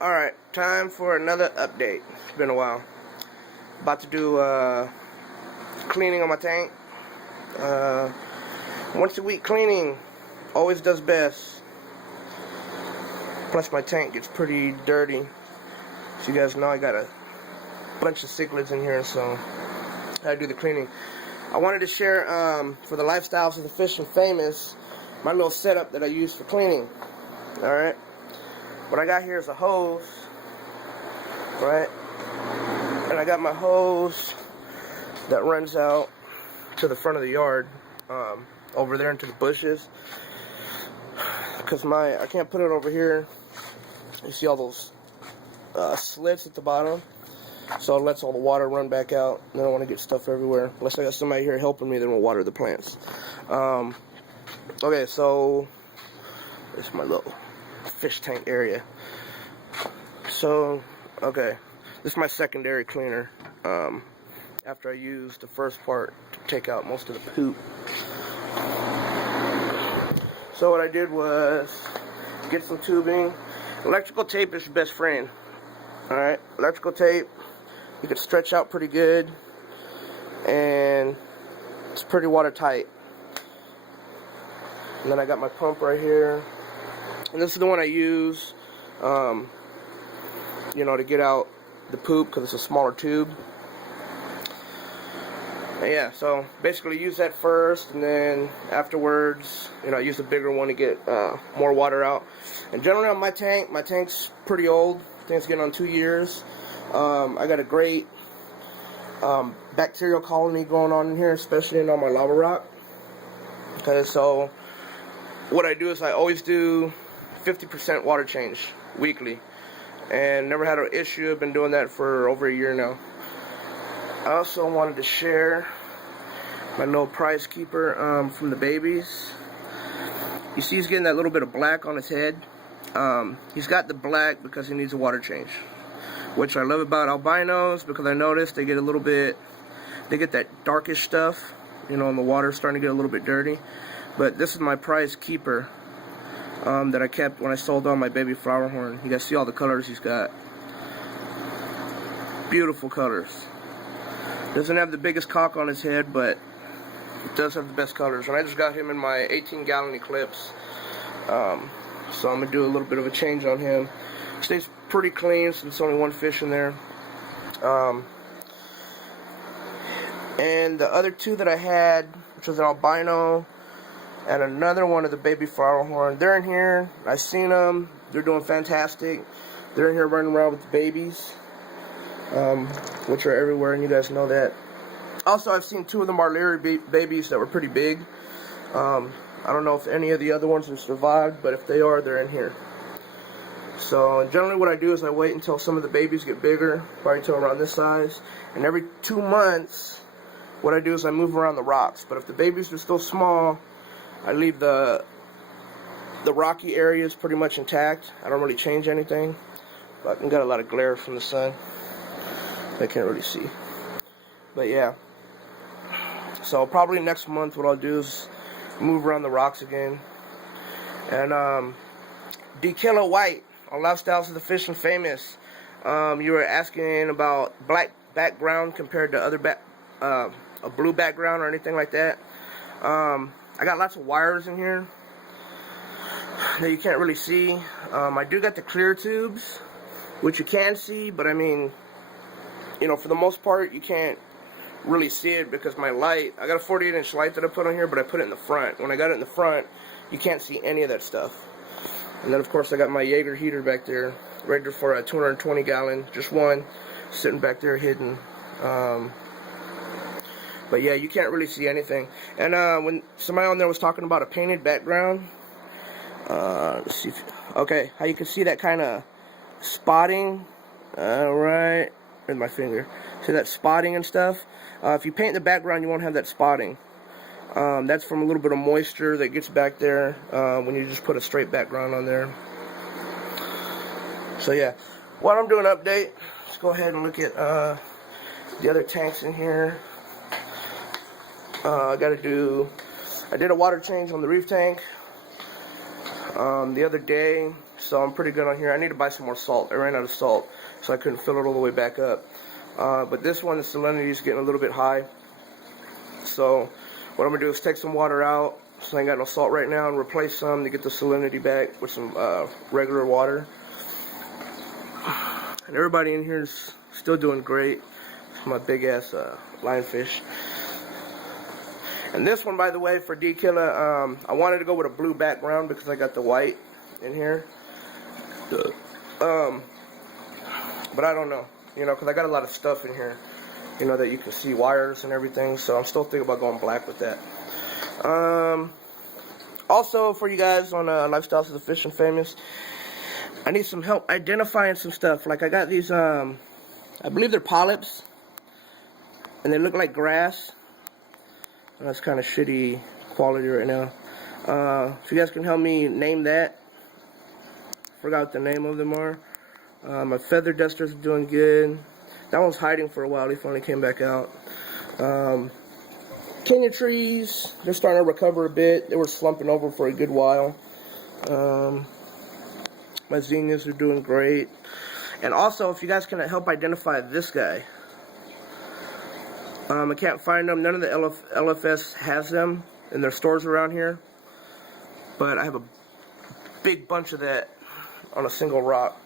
Alright, time for another update. It's been a while. About to do cleaning on my tank. Once a week cleaning always does best. Plus my tank gets pretty dirty. So you guys know I got a bunch of cichlids in here, so I gotta do the cleaning. I wanted to share for the Lifestyles of the Fish and Famous my little setup that I use for cleaning. Alright. What I got here is a hose, right? And I got my hose that runs out to the front of the yard, over there into the bushes. Because I can't put it over here. You see all those slits at the bottom, so it lets all the water run back out. I don't want to get stuff everywhere. Unless I got somebody here helping me, then we'll water the plants. Okay, so this is my little fish tank area. So, okay, this is my secondary cleaner. After I used the first part to take out most of the poop. So what I did was get some tubing. Electrical tape is your best friend. Alright, electrical tape, you can stretch out pretty good, and it's pretty watertight. And then I got my pump right here. And this is the one I use, you know, to get out the poop, because it's a smaller tube. And yeah, so basically use that first, and then afterwards, you know, I use the bigger one to get more water out. And generally on my tank's pretty old. I think it's getting on 2 years. I got a great bacterial colony going on in here, especially in all my lava rock. Okay, so what I do is I always do 50% water change weekly, and never had an issue. I've been doing that for over a year now. I also wanted to share my little prize keeper from the babies. You see he's getting that little bit of black on his head. He's got the black because he needs a water change, which I love about albinos, because I noticed they get a little bit, they get that darkish stuff, you know, and the water's starting to get a little bit dirty. But this is my prize keeper that I kept when I sold all my baby flower horn. You guys see all the colors he's got. Beautiful colors. Doesn't have the biggest cock on his head, but it does have the best colors. And I just got him in my 18-gallon Eclipse. So I'm going to do a little bit of a change on him. Stays pretty clean since there's only one fish in there. And the other two that I had, which was an albino and another one of the baby flower horn, they're in here. I've seen them. They're doing fantastic. They're in here running around with the babies, which are everywhere, and you guys know that. Also, I've seen two of the Marlieri babies that were pretty big. I don't know if any of the other ones have survived, but if they are, they're in here. So generally what I do is I wait until some of the babies get bigger, probably until around this size, and every 2 months what I do is I move around the rocks. But if the babies are still small, I leave the rocky areas pretty much intact. I don't really change anything, but I got a lot of glare from the sun. I can't really see. But yeah, so probably next month what I'll do is move around the rocks again. And D-Killer White on Lifestyles of the Fish and Famous, you were asking about black background compared to other a blue background or anything like that. I got lots of wires in here that you can't really see. I do got the clear tubes, which you can see, but I mean, you know, for the most part you can't really see it because my light, I got a 48-inch light that I put on here, but I put it in the front. When I got it in the front, you can't see any of that stuff. And then of course I got my Jaeger heater back there, ready for a 220-gallon, just one, sitting back there hidden. But yeah, you can't really see anything. And when somebody on there was talking about a painted background, let's see okay, how you can see that kind of spotting, right with my finger. See that spotting and stuff? If you paint the background, you won't have that spotting. That's from a little bit of moisture that gets back there when you just put a straight background on there. So yeah, while I'm doing an update, let's go ahead and look at the other tanks in here. I did a water change on the reef tank the other day. so I'm pretty good on here. I need to buy some more salt. I ran out of salt, so I couldn't fill it all the way back up. But this one, the salinity is getting a little bit high. So what I'm going to do is take some water out, so I ain't got no salt right now, and replace some to get the salinity back with some regular water. And everybody in here is still doing great. My big ass lionfish. And this one, by the way, for D-Killer, I wanted to go with a blue background because I got the white in here. But I don't know, you know, because I got a lot of stuff in here, you know, that you can see wires and everything. So I'm still thinking about going black with that. Also, for you guys on Lifestyles of the Fish and Famous, I need some help identifying some stuff. Like I got these, I believe they're polyps, and they look like grass. That's kind of shitty quality right now. If you guys can help me name that. Forgot what the name of them are. My feather duster's doing good. That one's hiding for a while. He finally came back out. Kenya trees, they're starting to recover a bit. They were slumping over for a good while. My zinnias are doing great. And also, if you guys can help identify this guy. I can't find them. None of the LFS has them in their stores around here. But I have a big bunch of that on a single rock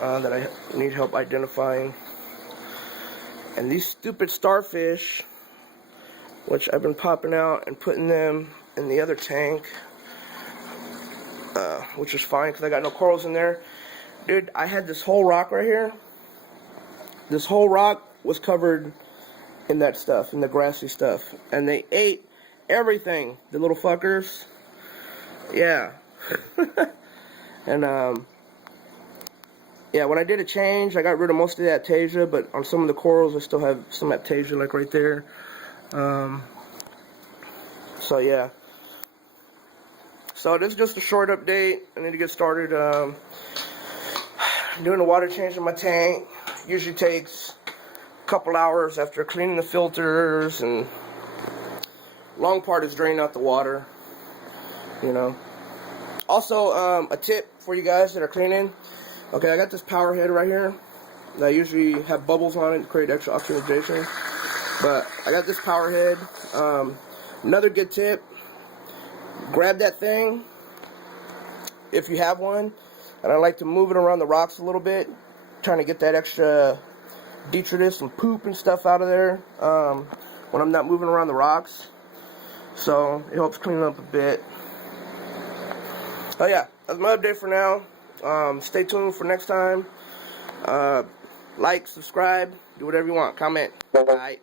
that I need help identifying. And these stupid starfish, which I've been popping out and putting them in the other tank, which is fine because I got no corals in there. Dude, I had this whole rock right here. This whole rock was covered in that stuff, in the grassy stuff, and they ate everything, the little fuckers. Yeah. And yeah, when I did a change, I got rid of most of the Aptasia, but on some of the corals I still have some Aptasia, like right there. So yeah, so this is just a short update. I need to get started doing a water change in my tank. Usually takes couple hours after cleaning the filters, and long part is draining out the water, you know. Also, a tip for you guys that are cleaning. Okay, I got this power head right here that I usually have bubbles on it to create extra oxygenation, but I got this power head. Another good tip, grab that thing if you have one, and I like to move it around the rocks a little bit, trying to get that extra detritus and poop and stuff out of there when I'm not moving around the rocks. So it helps clean up a bit. Oh yeah, that's my update for now. Stay tuned for next time. Like, subscribe, do whatever you want, comment. Alright.